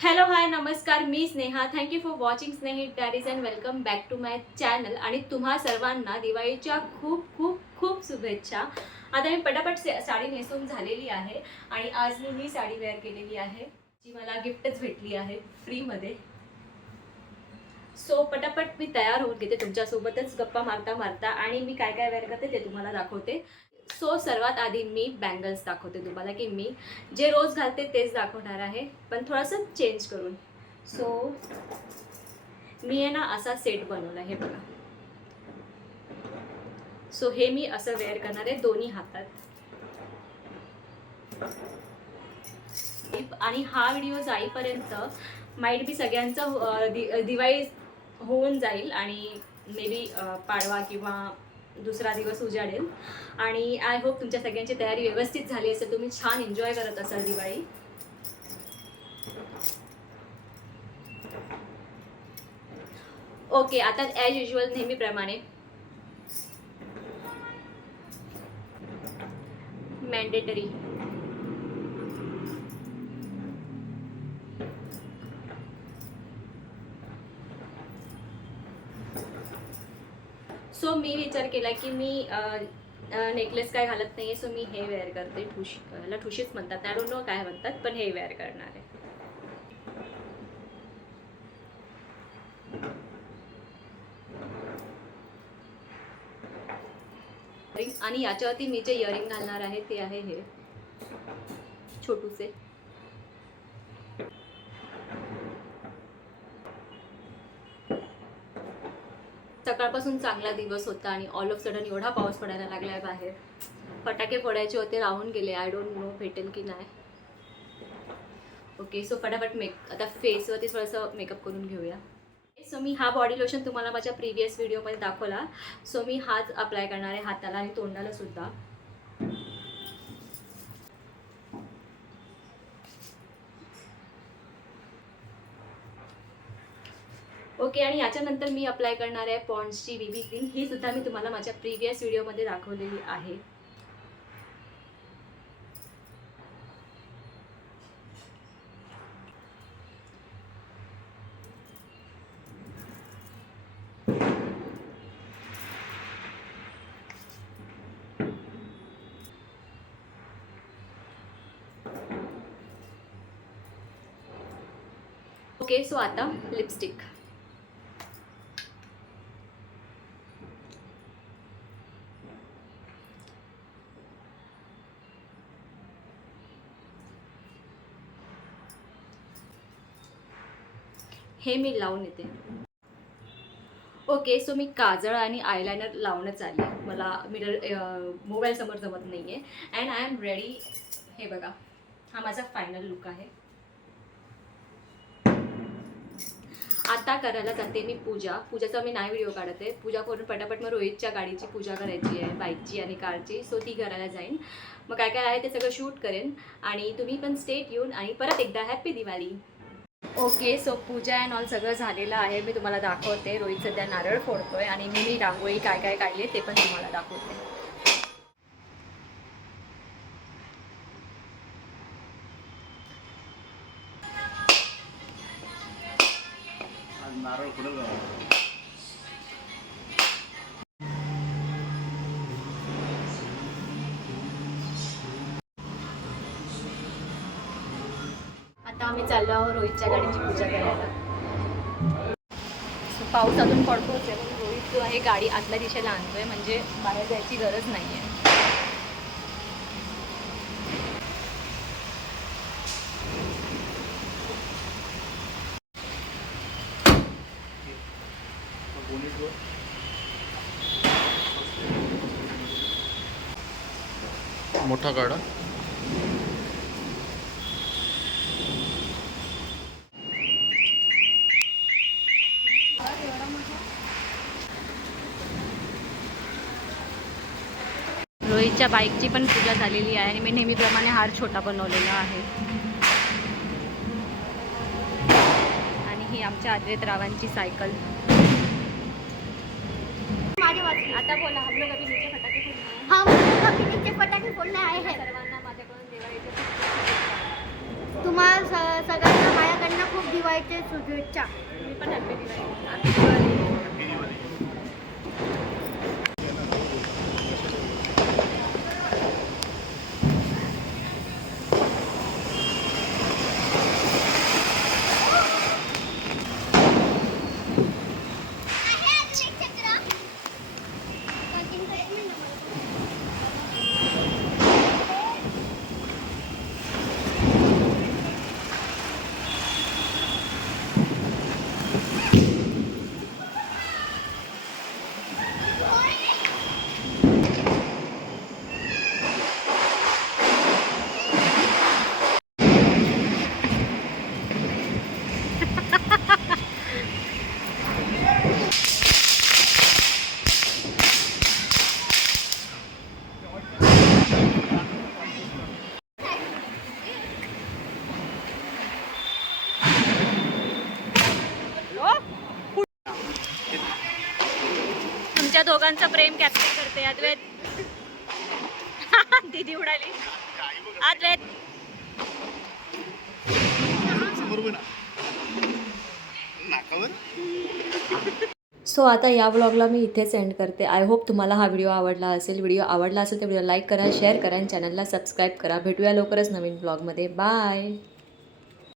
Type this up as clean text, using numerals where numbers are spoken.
Hello hi नमस्कार, मी Sneha. Thank you for watching Snehi diaries and welcome back to my channel. आणि तुम्हा सर्वांना दिवाळीच्या खूप खूप खूप शुभेच्छा. आता मी पटापट साडी नेसून झालेली आहे आणि आज मी ही साडी वेअर केलेली आहे, जी मला गिफ्टच भेटली आहे फ्रीमध्ये. सो पटापट मी तयार होऊन घेते तुमच्यासोबतच गप्पा मारता मारता, आणि मी काय काय वेअर करते ते तुम्हाला दाखवते. सो सर्वात आधी मी बँगल्स दाखवते तुम्हाला, की मी जे रोज घालते तेच दाखवणार आहे, पण थोडंसं चेंज करून. सो मी आहे ना असा सेट बनवला आहे बघा. सो हे मी असं वेअर करणार आहे दोन्ही हातात. आणि हा व्हिडिओ जाईपर्यंत माईट बी सगळ्यांचं दिवाळी होऊन जाईल आणि मे बी पाडवा किंवा दुसरा दिवस उजाडेल. आणि आय होप तुमच्या सगळ्यांची तयारी व्यवस्थित झाली असेल, तुम्ही छान एन्जॉय करत असाल दिवाळी. ओके, आता ॲज युजल नेहमीप्रमाणे मॅन्डेटरी सो मी विचार केला की मी नेकलेस काय घालत नाही आहे, सो मी हे वेअर करते. ह्याला ठुशीच म्हणतात, आय डोंट नो काय म्हणतात, पण हे वेअर करणार आहे. आणि याच्यावरती मी जे इयरिंग घालणार आहे ते आहे हे छोटूसे. सकाळपासून चांगला दिवस होता आणि ऑल ऑफ सडन एवढा पाऊस पडायला लागला आहे बाहेर. फटाके फोडायचे होते, राहून गेले. आय डोंट नो भेटेल की नाही. ओके, सो फटाफट आता फेसवरती थोडंसं मेकअप करून घेऊया. सो मी हा बॉडी लोशन तुम्हाला माझ्या प्रिव्हियस व्हिडिओमध्ये दाखवला. सो मी हाच अप्लाय करणार आहे हाताला आणि तोंडाला सुद्धा. ओके, आणि याच्यानंतर मी अप्लाय करणार आहे पॉन्ड्सची बीबी क्रीम. ही सुद्धा मी तुम्हाला माझ्या प्रिव्हियस व्हिडिओमध्ये दाखवलेली आहे. ओके, सो आता लिपस्टिक. हे मी लावून येते. ओके, सो मी काजळ आणि आयलायनर लावणंच आली. मला मोबाईल समोर जमत नाही आहे. And I am ready. हे बघा, हा माझा फायनल लुक आहे. आता करायला जाते मी पूजाचा मी नाही व्हिडिओ काढते. पूजा करून पटापट मग रोहितच्या गाडीची पूजा करायची आहे, बाईकची आणि कारची. सो ती करायला जाईन. मग काय काय आहे ते सगळं शूट करेन. आणि तुम्ही पण स्टेट येऊन आणि परत एकदा happy Diwali. Okay, so puja and all सगळं झालेलं आहे. मी तुम्हाला दाखवते. रोहित सध्या नारळ फोडतोय आणि मी रांगोळी काय काय काढली ते पण तुम्हाला दाखवते. नारळ फोडलं. आता आम्ही चाललो आहोत रोहितच्या गाडीची पूजा करायला. पाऊस अजून पडतोच आहे, पण रोहित जो आहे गाडी आतल्या दिशेला आणतोय, म्हणजे बाहेर जायची गरज नाही आहे. मोठा गाडा. रोहितच्या बाईकची पण पूजा झालेली आहे आणि मी नेहमीप्रमाणे हार छोटा बनवलेला आहे. आणि ही आमच्या आद्रेत रावांची सायकल. आता बोला, हम लोग अभी नीचे फटाके फोड़ने हैं. हम लोग अभी नीचे फटाके फोड़ने आए हैं. सर्वांना माझ्याकडून दिवाळीच्या तुम्हाला सगळ्यांना माझ्याकडनं दिवाळीच्या शुभेच्छा. मी पण हॅपी दिवाळी. तुमच्या दोघांचं प्रेम कॅप्चर करते अद्वैत. दीदी उडाली. अद्वैत सो आता या व्लॉगला मी इथेच एंड करते. आय होप तुम्हाला हा व्हिडिओ आवडला असेल. व्हिडिओ आवडला असेल तर व्हिडिओ लाईक करा, शेअर करा आणि चॅनलला सबस्क्राईब करा. भेटूया लवकरच नवीन व्लॉगमध्ये. बाय.